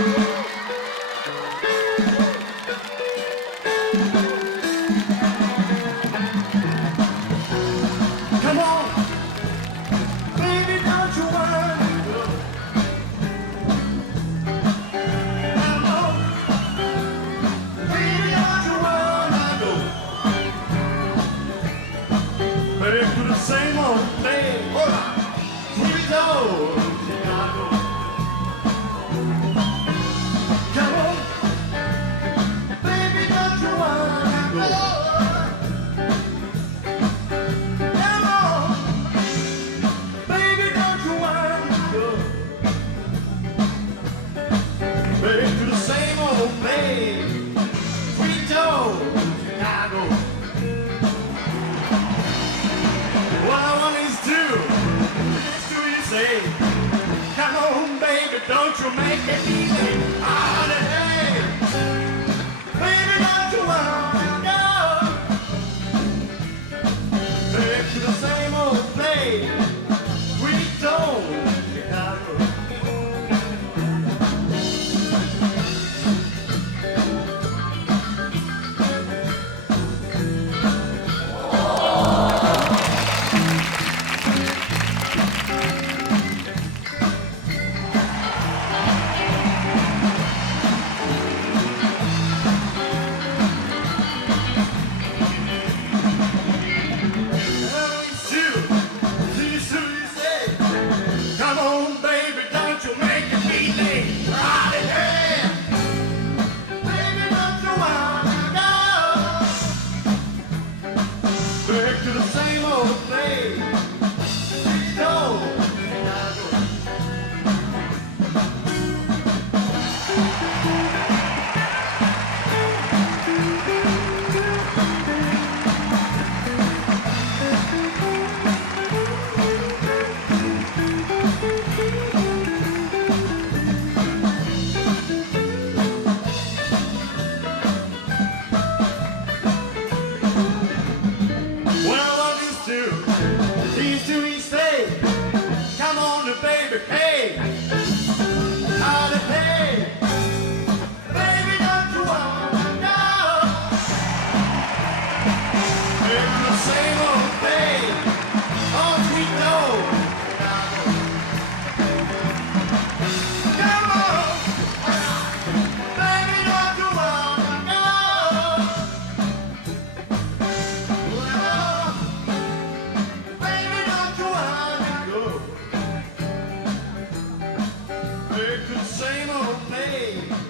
Come on, baby, don't you wanna go? Come on, baby, don't you wanna go? Back to the same old thing. Hold on, sweet old Chicago. Come on, baby, don't you wanna go? Come on, baby, don't you wanna go? Back to the same old place, sweet old Chicago. What I want is to you say, come on, baby, don't you make it easy. Holiday, baby, don't you wanna go? Back to the same old place, sweet old Chicago. Come on, baby, don't you make it easy. Holiday, baby, don't you wanna go? Back to the same old place, sweet old Chicago. Well, what these two, he say, come on, baby, hey, holiday, baby, don't you wanna go? It's the same old thing, oh, sweet old Chicago. Come on, baby, don't you wanna go? Well, baby, don't you wanna go? Back to the same old place.